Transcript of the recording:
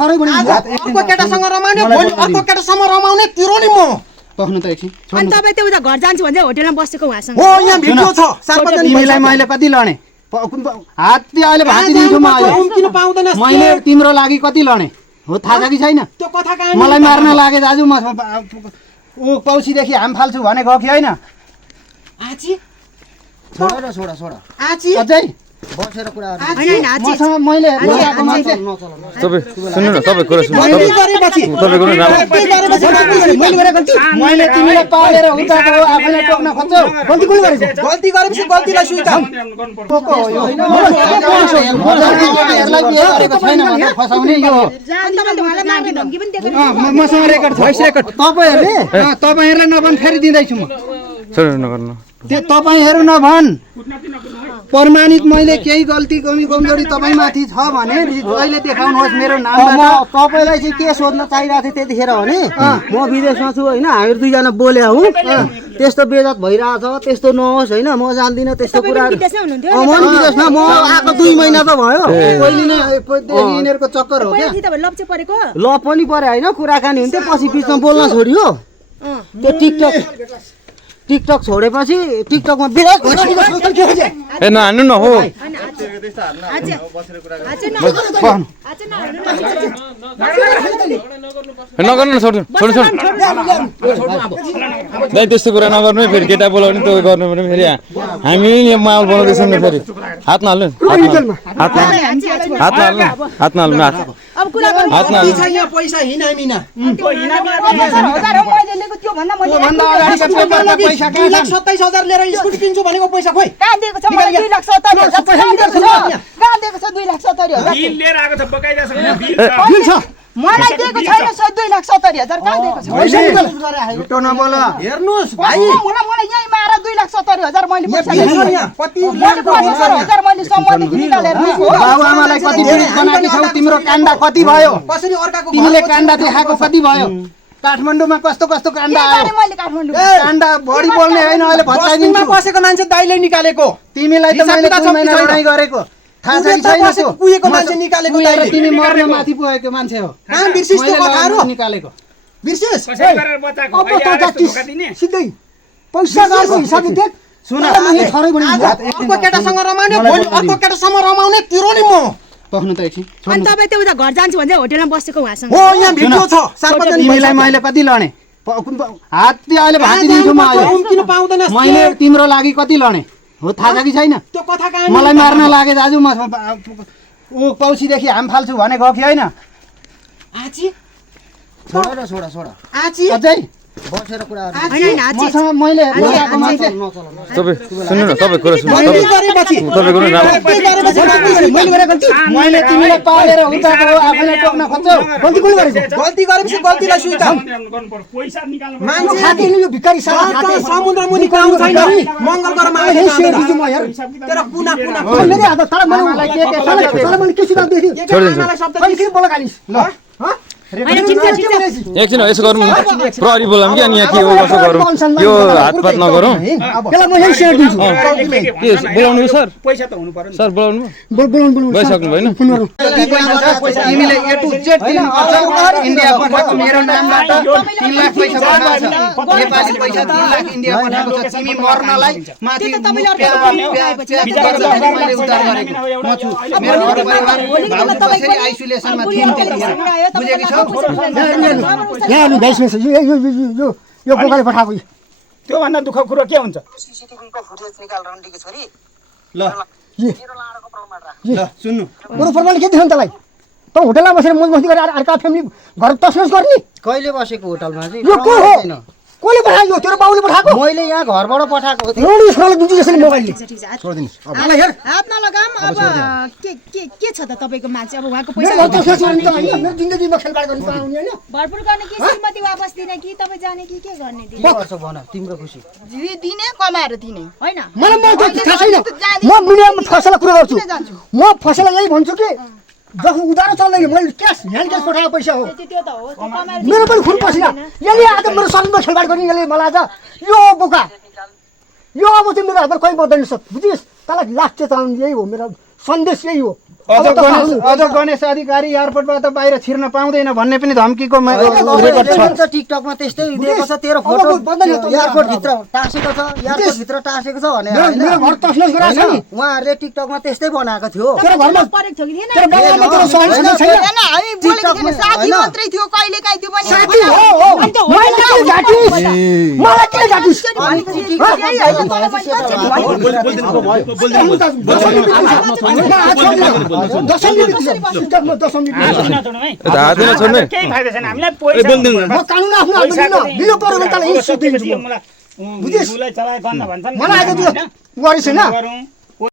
छरै बढी अर्को केटासँग रमाउने भोलि अर्को केटासँग रमाउने तिरो नि म बस्नु त एकछिन अनि तपाईँ त्यो उता घर जान्छु भने होटेलमा बसेको उहाँसँग हो यहाँ भिडियो छ सार्वजनिक तिमीलाई मैले कति लडे हात्ती अहिले भाती दिन्छु म अहिले किन पाउँदैनस् मैले तिम्रो लागि कति लडे हो थाहा छ कि छैन त्यो कथा कहानी मलाई मार्न लागे दाजु म ऊ पौसीदेखि हाम फाल्छु भने गयो कि होइन आची छोड आची अझै बसेर कुरा हैन आची मसँग मैले बोलाएको मान्छे तपाईँ सुन्नु न तपाईँ कुरा सुन्नु गल्ती गरेपछि तपाईँको नि राम्रो मैले गरेको गल्ती मैले तिमीलाई पालेर उताको हो आफैले टोक्न खोज्छौ गल्ती कुन गरेको गल्ती गरेपछि गल्तीलाई स्वीकार टोको हो यो हेरलाई बिहे गरेको छैन भनेर फसाउने यो हो अनि तपाईले उहाँलाई मार्ने धम्की पनि दिएको मसँग रेकर्ड छ भोइस रेकर्ड तपाईहरुले नभन फेरि दिँदैछु म सुन्नु नगर्नु त्यो तपाईहरु नभन प्रमाणित मैले केही गल्ती कमी कमजोरी तपाईमाथि छ भने अहिले देखाउनुहोस् मेरो नामबाट तपाईलाई चाहिँ के सोध्न चाहिरहेको थियो त्यतिखेर भने म विदेशमा छु हैन हामीहरु दुईजना बोल्या हौ त्यस्तो बेजत भइरहेछ त्यस्तो नहोस् हैन म जान्दिन त्यस्तो कुरा विदेशमै हुनुहुन्थ्यो म विदेशमा म आएको 2 महिना त भयो पहिले नै यिनीहरुको चक्कर हो पहिला तपाईँ लप्चे परेको ल पनि परे हैन कुराकानी हुन्थ्यो पछि बीचमा बोल्न छोडियो त्यो टिकटक छोडेपछि टिकटकमा बिराट ए नहान्नु न हो नगर्नु न छोड्नु दाइ त्यस्तो कुरा नगर्नु है फेरि केटा बोलाउने त्यो गर्नु भने फेरि हामी यहाँ माहौल बनाउँदैछौँ नि फेरि हात नहाल्नु हात नहाल्नु अब कुरा गर्नु हात नहाल्नु यहाँ पैसा हिनामिना भन्दा अगाडिको पेपरमा पैसा 2,27,000 लिएर स्कुटी किन्छु भनेको पैसा खोइ कहाँ दिएको छ मलाई 2,70,000 कहाँ दिएको छ 2,70,000 बिल लिएर आएको छ बकाइदा छ बिल बिल छ मलाई दिएको छैन 2,70,000 कहाँ दिएको छ झुटो नबोल हेर्नुस् भाइ मलाई यही मारा 2,70,000 मैले पैसा कति मैले 50,000 मैले सम्बन्धी निकालेर दिएको हो बाबु आमालाई कति पीडित बनाएकी छौ तिम्रो काण्ड कति भयो कसरी अर्काको तिमीले काण्ड देखाएको कति भयो काठमाडौँमा कस्तो कस्तो काण्ड आयो मैले काठमाडौँ काण्ड बढी बोल्ने होइन अहिले बस्तीमा भत्काइदिन्छु बसेको मान्छे दाइले निकालेको तिमीलाई त मैले 2 महिना लडाइँ गरेको थाहा छ कि छैन त्यो पुगेको मान्छे निकालेको दाइले तिमी मर्न माथि पुगेको मान्छे हो कहाँ बिर्सिस् त्यो कथाहरु निकालेको बिर्सिस् कसरी गरेर बचाएको अब अहिले त आएर जातिस धोका दिने सिधै पैसा गाडको हिसाबले देख सुन छरै बढी अर्को केटासँग रमाउने भोलि अर्को केटासँग रमाउने तिरो नि म बस्नु त एकछिन अनि तपाईँ त्यो उता घर जान्छु भने होटेलमा बसेको उहाँसँग हो यहाँ भिडियो छ सार्वजनिक तिमीलाई मैले कति लडे हात्ती अहिले भाती दिन्छु म अहिले किन पाउँदैनस् मैले तिम्रो लागि कति लडे हो थाहा छ कि छैन त्यो कथा कहानी मलाई मार्न लागे दाजु म ऊ पौसीदेखि हाम फाल्छु भने गयो कि होइन आची छोड आची अझै बसेर कुरा हैन आची मसँग मैले बोलाएको मान्छे तपाईँ सुन्नु न तपाईँ कुरा सुन्नु गल्ती गरेपछि तपाईँको नि राम्रो गल्ती गरेपछि मैले गरेको गल्ती मैले तिमीलाई पालेर उताको हो आफैले टोक्न खोज्छौ गल्ती कुन गरेको गल्ती गरेपछि गल्तीलाई स्वीकार गर्नु पर्यो पैसा निकाल्नु मान्छे खातिर यो भिखारी साला समुद्र मुनि काम छैन मंगल गरमा तेरो कुना मैले आधा तर मलाई के मैले के सुधार दिए छोडिदिन्छु बोला गालिस ल एकछिन यसो गरौँ न प्रहरी बोलाऊँ कि अनि यहाँ के हो कसो गरौँ यो हातपात नगरौँ बेला म यही सेयर दिन्छु के बोलाउनु सर पैसा त हुनु पर्यो नि सर बोलाउनु बोलाउनु भइसक्नु भएन तिमीले ए टु जेड दिनुपर्छ इन्डिया पठाएको मेरो नामबाट 3 लाख पैसा पठाएको छ नेपाली पैसा 3 लाख इन्डिया पठाएको छ तिमी मर्नलाई माथि मैले उद्धार गरेको म छु मेरो घर परिवार कसरी आइसोलेसनमा थियौं त्यतिखेर बुझेकी छौ यहाँ नि गाइस यो बोकाले पठाएको त्यो भन्दा दुःख कुरो के हुन्छ सीसीटीभीको फुटेज निकालेर उन्डीको छोरी ल मेरो लाडको प्रमाण राख ल सुन्नु बरु फर्माले के दिन्छ तँलाई त होटलमा बसेर मौज मस्ती गरेर अर्का फ्यामिली घर तसनस गर्ने कहिले बसेको होटलमा चाहिँ यो को हो कोले पठायो तेरो बाउले पठाएको मैले यहाँ घरबाट पठाएको हो रोडी स्कुल जुन चाहिँ यसले मोबाइलले छोड्दिनुस् अब मलाई हेर हात नलगाम अब के छ त तपाईको मान्छे अब उहाँको पैसा मेरो तसनस गर्ने त हैन मेरो जिन्दगीमा खेलबाड गर्न पाउने हैन भरपुर गर्ने कि श्रीमती वापस दिने कि तपाईँ जाने कि के गर्ने दिने के गर्छौ भन तिम्रो खुसी दिने कमाएर दिने हैन मलाई थाहा छैन म मिडियामा फैसला कुरा गर्छु म फैसला यही भन्छु कि जस्तो उधारो चल्दैन मैले क्यास ह्यान्ड क्यास पठाएको पैसा हो त्यो त हो त्यो कमाएर मेरो पनि खुन पसिन यसले आज मेरो शरीरमा खेलबाड गर्ने यसले मलाई आज यो बोका यो अब चाहिँ मेरो हातमा कहीँ बदल्नु सक्छ बुझिस् तँलाई लास्ट चाहिँ यही हो मेरो सन्देश यही हो अझ गणेश अधिकारी एयरपोर्टबाट बाहिर छिर्न पाउँदैन भन्ने पनि धम्कीको रेकर्ड छ। टिकटकमा त्यस्तै दिएको छ, तेरो फोटो एयरपोर्ट भित्र टाँसेको छ, एयरपोर्ट भित्र टाँसेको छ भने मेरो घर तसनस गराएको छ नि। उहाँहरूले टिकटकमा त्यस्तै बनाएको थियो। तेरो घरमा परेको थियो कि थिएन? तेरो बाबामा तेरो सहन छैन। होइन, हामी बोलेको थिएन, साथी मात्रै थियो, कहिलेकाहीँ त्यो पनि साथी हो अन्त हो। मलाई किन झाटिस? मलाई किन झाटिस? हातै नछोड्ने। केही फाइदा छैन हामीलाई म कानुन आफ्नो हातमा लिन्न। लिनु पर्यो भने तँलाई यही सुत दिन्छु म। बुझिस? चलाए गर्न भन्छन् मलाई आज त्यो वारिस छैन। गरौँ